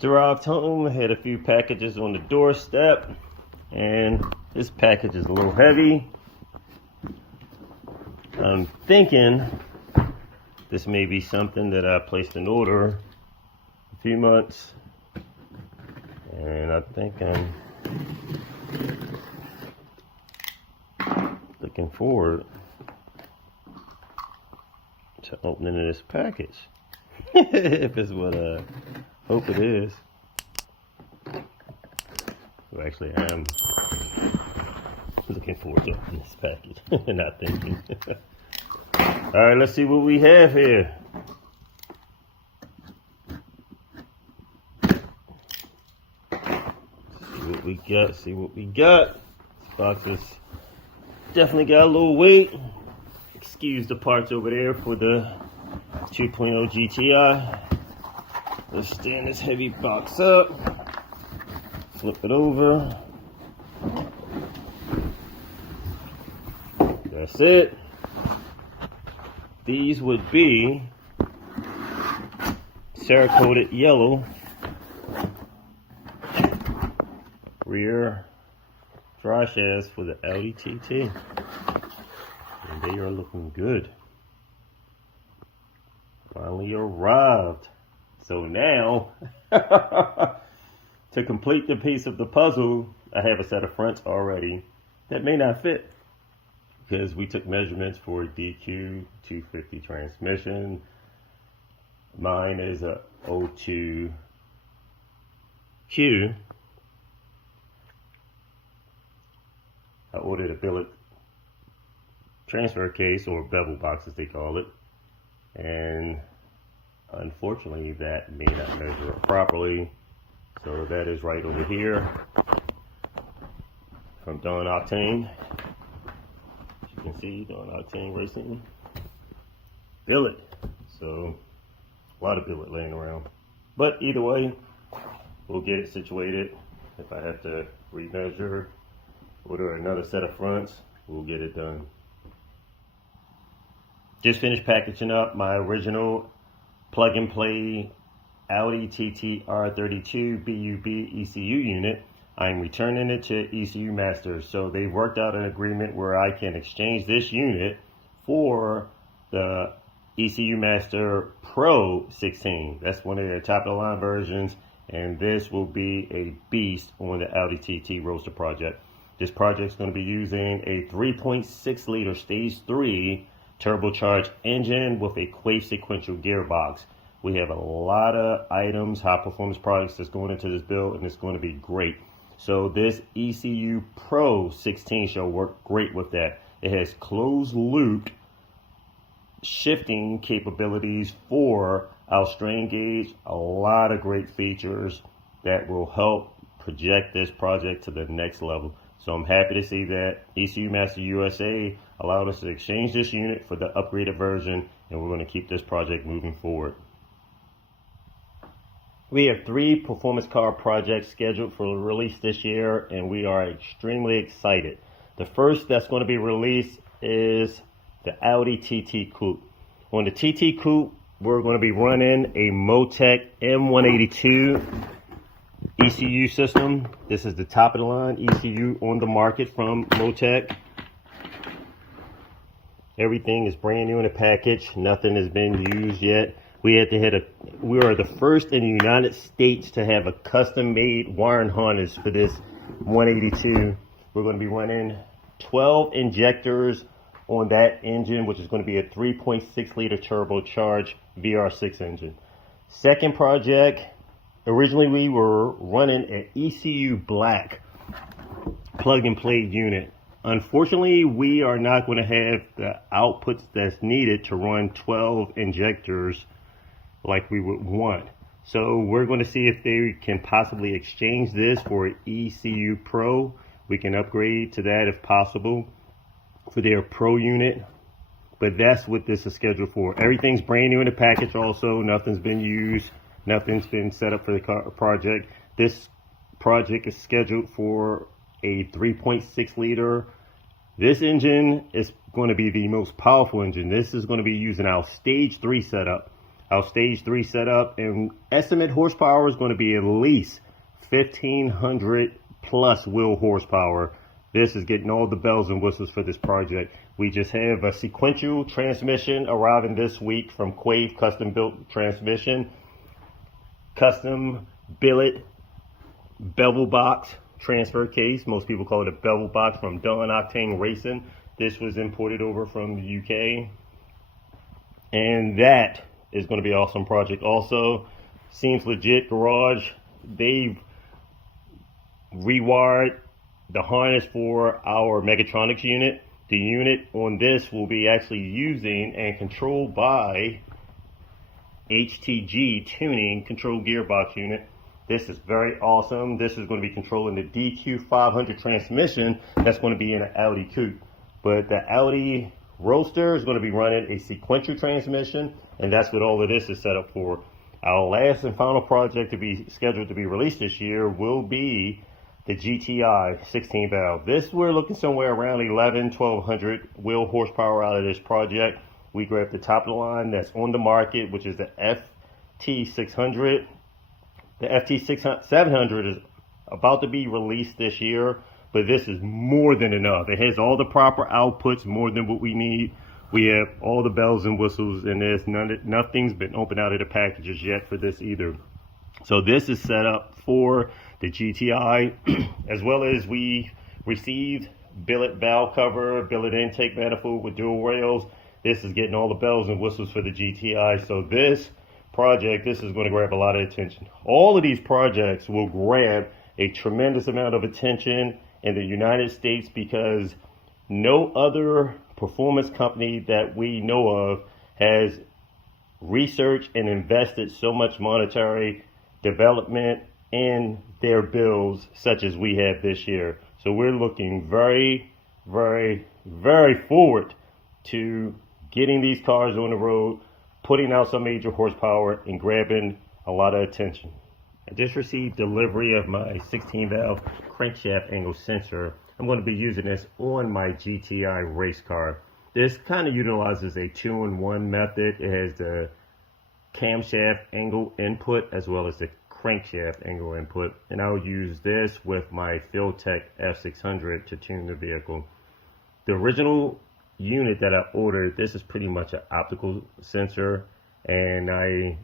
Just arrived home, had a few packages on the doorstep, and this package is a little heavy. I'm thinking this may be something that I placed an order a few months, and I think I'm looking forward to opening this package. If it's what I hope it is. Well, actually, I am looking forward to opening this package. Not thinking. All right, let's see what we have here. See what we got. This box is definitely got a little weight. Excuse the parts over there for the 2.0 GTI. Let's stand this heavy box up. Flip it over. That's it. These would be Cerakoted yellow rear dry shafts for the Audi TT, and they are looking good. Finally arrived. So now to complete the piece of the puzzle, I have a set of fronts already that may not fit, because we took measurements for a DQ 250 transmission. Mine is a 02Q. I ordered a billet transfer case, or bevel box as they call it, and unfortunately that may not measure up properly. So that is right over here from Don Octane. As you can see, Don Octane Racing billet. So a lot of billet laying around, but either way, we'll get it situated. If I have to remeasure, order another set of fronts, we'll get it done. Just finished packaging up my original plug and play Audi TT R32 BUB ECU unit. I'm returning it to ECU Masters. So they worked out an agreement where I can exchange this unit for the ECU Master Pro 16. That's one of their top of the line versions, and this will be a beast on the Audi TT Roadster project. This project is going to be using a 3.6 liter stage 3 turbocharged engine with a Quaife sequential gearbox. We have a lot of items, high performance products that's going into this build, and it's going to be great. So this ECU Pro 16 shall work great with that. It has closed loop shifting capabilities for our strain gauge, a lot of great features that will help project this project to the next level. So I'm happy to see that ECU Master USA allowed us to exchange this unit for the upgraded version, and we're going to keep this project moving forward. We have 3 performance car projects scheduled for release this year, and we are extremely excited. The first that's going to be released is the Audi TT Coupe. On the TT Coupe, we're going to be running a Motec M182 ECU system. This is the top of the line ECU on the market from Motec. Everything is brand new in the package. Nothing has been used yet. We are the first in the United States to have a custom-made wiring harness for this 182. We're going to be running 12 injectors on that engine, which is going to be a 3.6 liter turbocharged VR6 engine. Second project, originally we were running an ECU Black plug and play unit. Unfortunately, we are not going to have the outputs that's needed to run 12 injectors like we would want. So we're going to see if they can possibly exchange this for an ECU Pro. We can upgrade to that if possible for their Pro unit. But that's what this is scheduled for. Everything's brand new in the package also. Nothing's been used. Nothing's been set up for the project. This project is scheduled for a 3.6 liter. This engine is going to be the most powerful engine. This is going to be using our stage 3 setup. our stage 3 setup, and estimate horsepower is going to be at least 1,500 plus wheel horsepower. This is getting all the bells and whistles for this project. We just have a sequential transmission arriving this week from Quave Custom Built Transmission. Custom billet bevel box transfer case. Most people call it a bevel box, from Dawn Octane Racing. This was imported over from the UK. And that is going to be an awesome project. Also, Seems Legit Garage, they've rewired the harness for our Mechatronics unit. The unit on this will be actually using and controlled by HTG tuning control gearbox unit. This is very awesome. This is going to be controlling the DQ500 transmission that's going to be in an Audi coupe. But the Audi roadster is going to be running a sequential transmission, and that's what all of this is set up for. Our last and final project to be scheduled to be released this year will be the GTI 16 valve. This, we're looking somewhere around 1,200 wheel horsepower out of this project. We grabbed the top of the line that's on the market, which is the FT600. The FT700 is about to be released this year, but this is more than enough. It has all the proper outputs, more than what we need. We have all the bells and whistles in this. Nothing's been opened out of the packages yet for this either. So this is set up for the GTI, as well as we received billet valve cover, billet intake manifold with dual rails. This is getting all the bells and whistles for the GTI. So this project, this is going to grab a lot of attention. All of these projects will grab a tremendous amount of attention in the United States, because no other performance company that we know of has researched and invested so much monetary development in their builds such as we have this year. So we're looking very, very, very forward to getting these cars on the road, putting out some major horsepower, and grabbing a lot of attention. I just received delivery of my 16 valve crankshaft angle sensor. I'm going to be using this on my GTI race car. This kind of utilizes a 2-in-1 method. It has the camshaft angle input as well as the crankshaft angle input, and I'll use this with my Fueltech F600 to tune the vehicle. The original unit that I ordered, this is pretty much an optical sensor, and I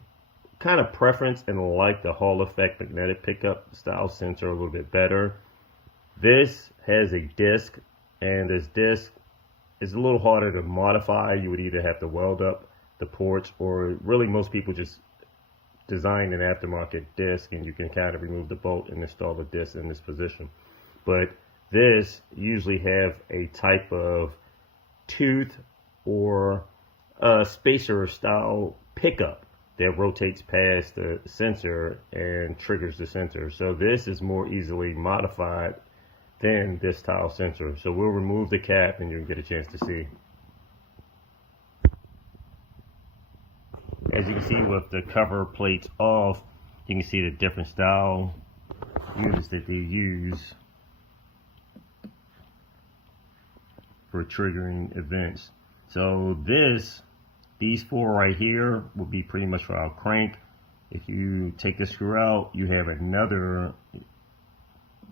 kind of preference and like the Hall effect magnetic pickup style sensor a little bit better. This has a disc, and this disc is a little harder to modify. You would either have to weld up the ports, or really most people just design an aftermarket disc and you can kind of remove the bolt and install the disc in this position. But this usually have a type of tooth or a spacer style pickup that rotates past the sensor and triggers the sensor. So this is more easily modified than this style sensor. So we'll remove the cap and you can get a chance to see. As you can see with the cover plates off, you can see the different style units that they use for triggering events. So these four right here will be pretty much for our crank. If you take the screw out, you have another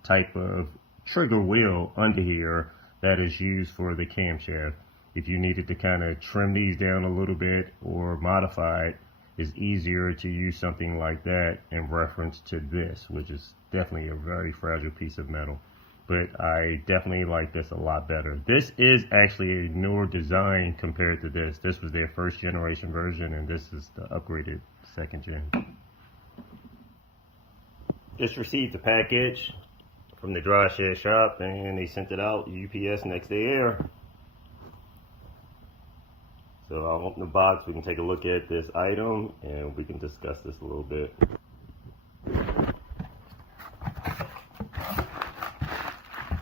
type of trigger wheel under here that is used for the camshaft. If you needed to kind of trim these down a little bit or modify it, it's easier to use something like that in reference to this, which is definitely a very fragile piece of metal. But I definitely like this a lot better. This is actually a newer design compared to this. This was their first generation version, and this is the upgraded second gen. Just received the package from the dry shed shop, and they sent it out UPS next day air. So I'll open the box, we can take a look at this item, and we can discuss this a little bit.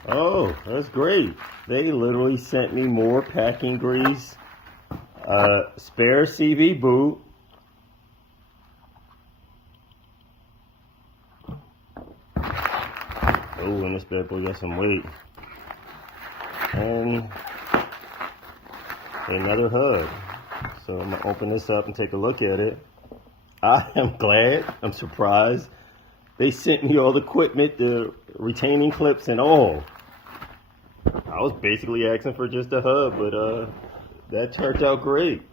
Oh, that's great. They literally sent me more packing grease, spare CV boot, oh, and this bad boy got some weight, and another HUD. So I'm gonna open this up and take a look at it. I am glad. I'm surprised. They sent me all the equipment, the retaining clips and all. I was basically asking for just a hub, but that turned out great.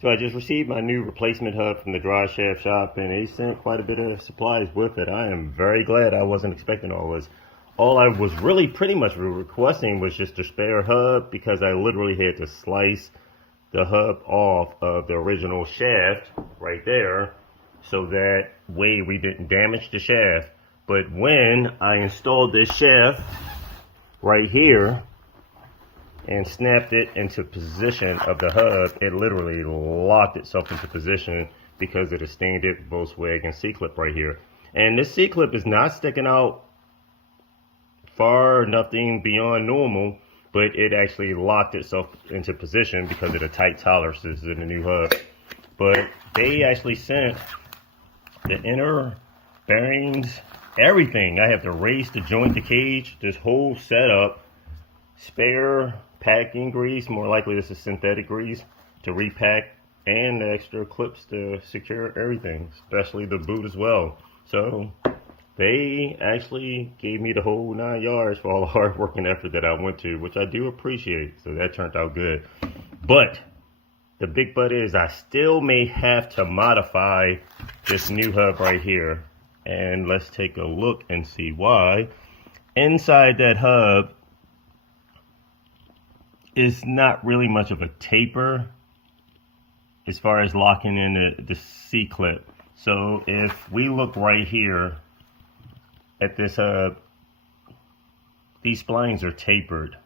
So I just received my new replacement hub from the drive shaft shop, and they sent quite a bit of supplies with it. I am very glad. I wasn't expecting all this. All I was really pretty much requesting was just a spare hub, because I literally had to slice the hub off of the original shaft right there, so that way we didn't damage the shaft. But when I installed this shaft right here and snapped it into position of the hub, it literally locked itself into position because of the standard Volkswagen C-clip right here. And this C-clip is not sticking out far, nothing beyond normal, but it actually locked itself into position because of the tight tolerances in the new hub. But they actually sent the inner bearings, everything. I have to raise the joint, the cage, this whole setup, spare packing grease, more likely this is synthetic grease, to repack, and the extra clips to secure everything, especially the boot as well. So they actually gave me the whole 9 yards for all the hard work and effort that I went to, which I do appreciate. So that turned out good. But the big but is I still may have to modify this new hub right here. And let's take a look and see why. Inside that hub is not really much of a taper as far as locking in the C-clip. So if we look right here at this hub, these splines are tapered.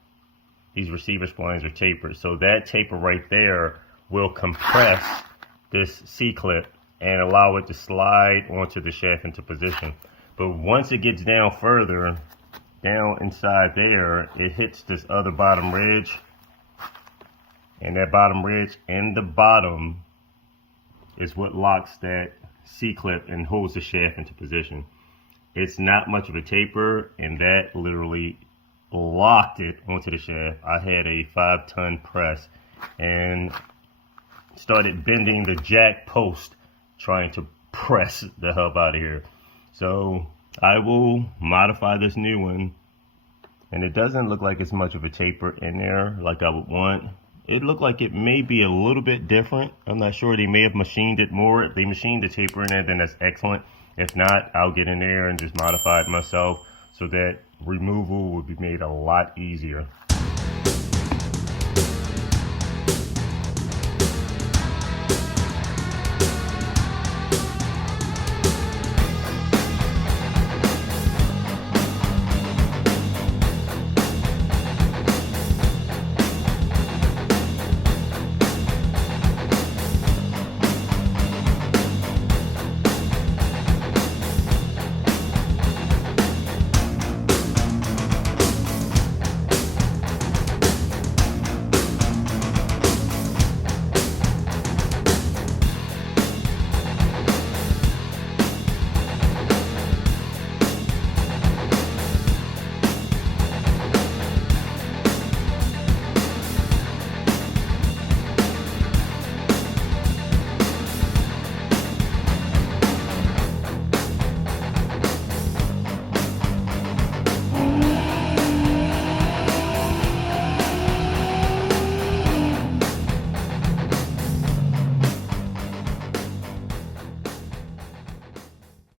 These receiver splines are tapered. So that taper right there will compress this C-clip and allow it to slide onto the shaft into position. But once it gets down further, down inside there, it hits this other bottom ridge. And that bottom ridge and the bottom is what locks that C-clip and holds the shaft into position. It's not much of a taper, and that literally locked it onto the shaft. I had a 5-ton press and started bending the jack post trying to press the hub out of here. So I will modify this new one, and it doesn't look like it's much of a taper in there like I would want. It looked like it may be a little bit different. I'm not sure. They may have machined it more. If they machined the taper in there, then that's excellent. If not, I'll get in there and just modify it myself so that removal would be made a lot easier.